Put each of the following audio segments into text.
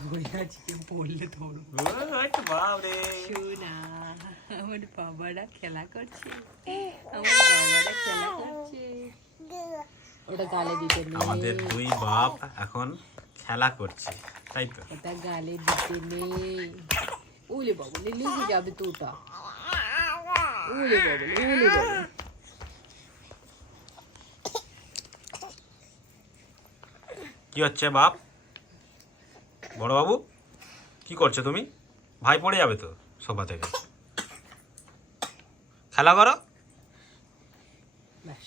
ধরে আজকে বললে ধরো। বাবরে শোনা, আমার বাবারা খেলা করছে, আমার বাবারা খেলা করছে। ওটা গালে দিতে নেই, আমাদের দুই বাপ এখন খেলা করছে, তাই তো? ওটা গালে দিতে নেই। উলে বাবা, লেগে যাবে তো ওটা। উলে বাবা, উলে বাবা। কি হচ্ছে বাপ? বড় বাবু কি করছো তুমি? ভাই পড়ে যাবে তো সোফা থেকে। খেলা করো। ব্যাস,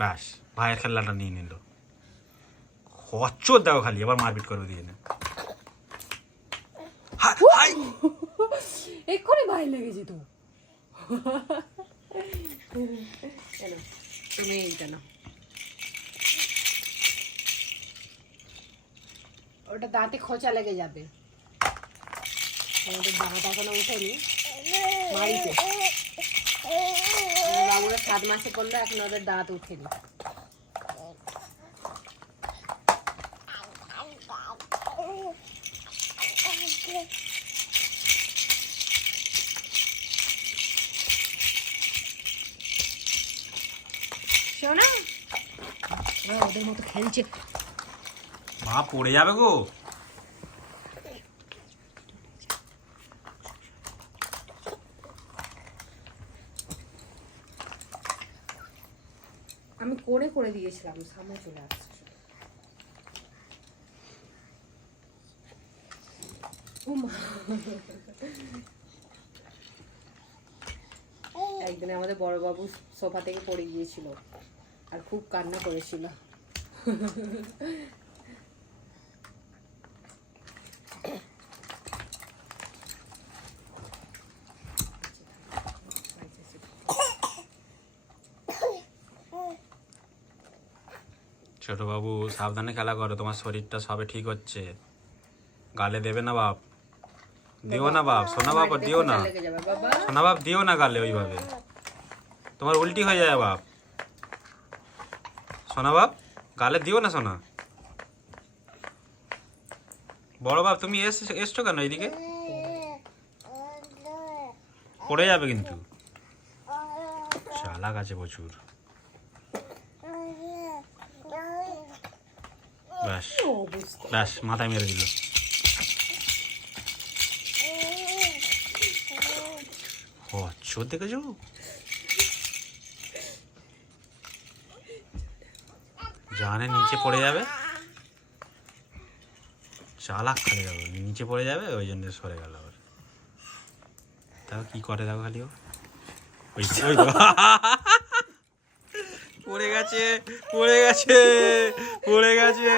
ব্যাস, ভাইয়ের খেলাটা নিয়ে নিল। হচ্চর দেখো খালি, আবার মারপিট করবে দিয়ে না। এক্ষুনি ভাই লেগেছে তো। তুমি এইটা না, ওটা দাঁতে খোঁচা লেগে যাবে। আমাদের দাঁত এখনো উঠেনি, মারিতে বাবুরা 7 মাসে করলো, এখন ওদের দাঁত উঠেনি। শোনা, ওদের মতো খেলছে। মা পড়ে যাবে গো। আমি করে করে দিয়েছিলাম, সামনে চলে আসছে। একদিন আমাদের বড় বাবু সোফা থেকে পড়ে গিয়েছিল আর খুব কান্না করেছিল। ছোট বাবু সাবধানে খেলা করো, তোমার শরীরটা সবে ঠিক হচ্ছে। গালে দেবে না বাপ, দিও না বাপ, সোনা বাপ, দিও না সোনা বাপ, দিও না গালে ওইভাবে, তোমার উল্টি হয়ে যায় বাপ। সোনা বাপ, গালে দিও না সোনা। বড় বাপ তুমি এসছো কেন এইদিকে? পড়ে যাবে কিন্তু, চালাক আছে প্রচুর। ব্যাস ব্যাস, মাথায় মেরে দিল। চোর দেখেছো? জানে নিচে পড়ে যাবে, চালাক খালি যাবে, নিচে পড়ে যাবে, ওই জন্য সরে গেল। আবার তাও কি করে দেখো খালি, ওই পড়ে গেছে, পড়ে গেছে, পড়ে গেছে।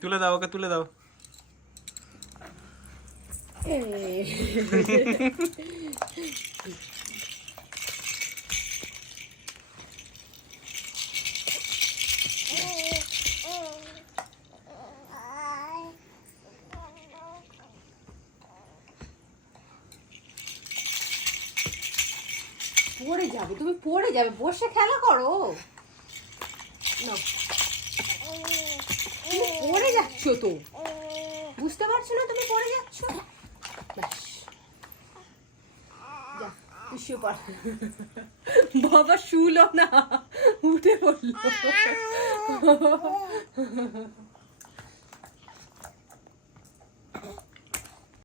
তুলে দাও ওকে, তুলে দাও। পড়ে যাবে, তুমি পড়ে যাবে, বসে খেলা করো না। তুমি পড়ে যাচ্ছ তো, বুঝতে পারছো না তুমি পড়ে যাচ্ছ। বাবা শুলো না, উঠে পড়লো।